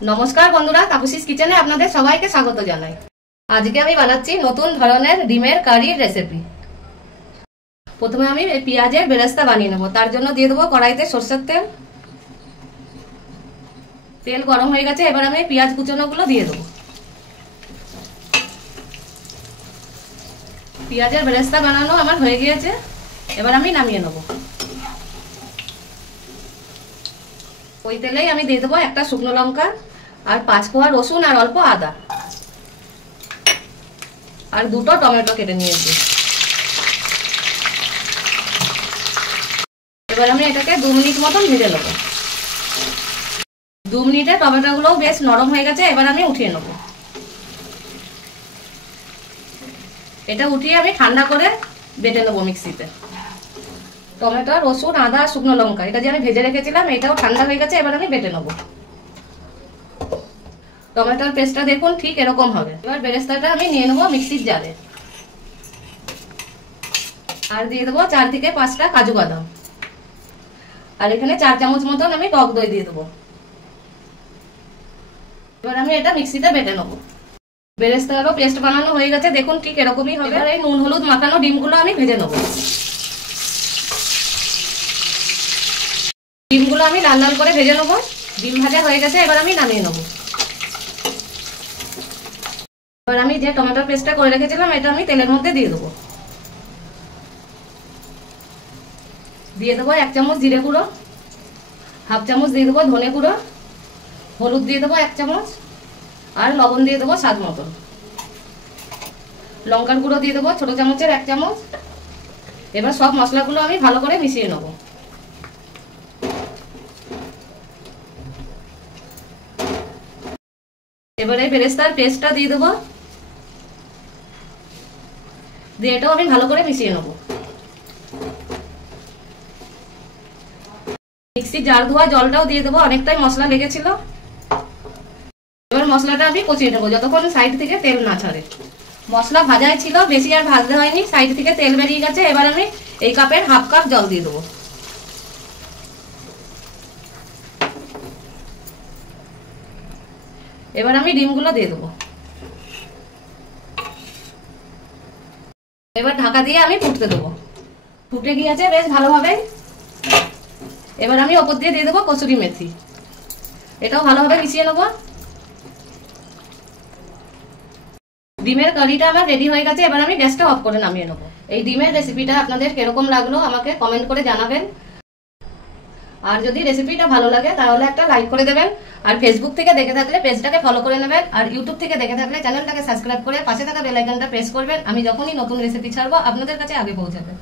नमस्कार बंधुरा तापसीस किचेने आपनादेर सबाइके स्वागत जानाई। आजके आमी बानाচ্ছি नतून धरनेर डिमेर कारिर रेसिपि। प्रथमे आमी पेঁয়াজের বেরেস্তা বানিয়ে নেব। তার জন্য দিয়ে দেব কড়াইতে সরষের তেল। তেল গরম হয়ে গেছে, এবার আমি পেঁয়াজ কুচানোগুলো দিয়ে দেব। পেঁয়াজের বেরেস্তা বানানো আমার হয়ে গিয়েছে, এবার আমি নামিয়ে নেব। ওই তেলেই আমি দিয়ে দেব একটা শুকনো লঙ্কা আর 5 কোয়া রসুন আর অল্প আদা আর দুটো টমেটো কেটে নিয়েছি। এবার আমি এটাকে 2 মিনিট মতন ভেজে নেব। 2 মিনিটে টমেটোগুলো বেশ নরম হয়ে গেছে, এবার আমি উঠিয়ে নেব। এটা উঠিয়ে আমি ঠান্ডা করে বেটে নেব মিক্সিতে। টমেটো রসুন আদা শুকনো লঙ্কা এটা যে আমি ভেজে রেখেছিলাম এটাও ঠান্ডা হয়ে গেছে, এবার আমি বেটে নেব। টমেটোর পেস্টটা দেখুন ঠিক এরকম হবে। এবার বেরেস্তাটা আমি নিয়ে নেব মিক্সির জারে আর দিয়ে দেবো 4 থেকে 5টা কাজু বাদাম আর এখানে 4 চামচ মতন আমি টক দই দিয়ে দেবো। এবার আমি এটা মিক্সিতে বেটে নেব। বেরেস্তারও পেস্ট বানানো হয়ে গেছে, দেখুন ঠিক এরকমই হবে। আর এই নুন হলুদ মাখানো ডিমগুলো আমি ভেজে নেব। ডিমগুলো আমি লাল লাল করে ভেজে নেব। ডিম ভাজা হয়ে গেছে, এবার আমি নামিয়ে নেব। এবার আমি যে টমেটো পেস্টটা করে রেখেছিলাম এটা আমি তেলের মধ্যে দিয়ে দেবো। দিয়ে দেবো 1 চামচ জিরে গুঁড়ো, হাফ চামচ দিয়ে দেবো ধনে গুঁড়ো, হলুদ দিয়ে দেবো 1 চামচ আর লবণ দিয়ে দেবো স্বাদ মতন। লঙ্কার গুঁড়ো দিয়ে দেবো ছোট চামচের 1 চামচ। এবার সব মশলাগুলো আমি ভালো করে মিশিয়ে নেব। এবারে বেরেস্তার পেস্টটা দিয়ে দেবো, দিয়ে এটাও আমি ভালো করে মিশিয়ে নেব। মিক্সি জার ধোয়া জলটাও দিয়ে দেবো, অনেকটাই মশলা লেগেছিল। এবার মশলাটা আমি কষিয়ে নেবো যতক্ষণ সাইড থেকে তেল না ছাড়ে। মশলা ভাজাই ছিল, বেশি আর ভাজতে হয়নি, সাইড থেকে তেল বেরিয়ে গেছে। এবার আমি এই কাপের হাফ কাপ জল দিয়ে দেবো। এবার আমি ডিমগুলো দিয়ে দেবো। এবার ঢাকা দিয়ে আমি ফুটতে দেবো। ফুটে গিয়েছে বেশ ভালোভাবে। এবার আমি ওপর দিয়ে দেবো কসুরি মেথি, এটাও ভালোভাবে মিশিয়ে নেবো। ডিমের কারিটা আমার রেডি হয়ে গেছে, এবার আমি গ্যাসটা অফ করে নামিয়ে নেবো। এই ডিমের রেসিপিটা আপনাদের কিরকম লাগলো আমাকে কমেন্ট করে জানাবেন। আর যদি রেসিপিটা ভালো লাগে তাহলে একটা লাইক করে দেবেন। আর ফেসবুক থেকে দেখে থাকলে পেজটাকে ফলো করে নেবেন। আর ইউটিউব থেকে দেখে থাকলে চ্যানেলটাকে সাবস্ক্রাইব করে পাশে থাকা বেল আইকনটা প্রেস করবেন। আমি যখনই নতুন রেসিপি ছাড়বো আপনাদের কাছে আগে পৌঁছাবে।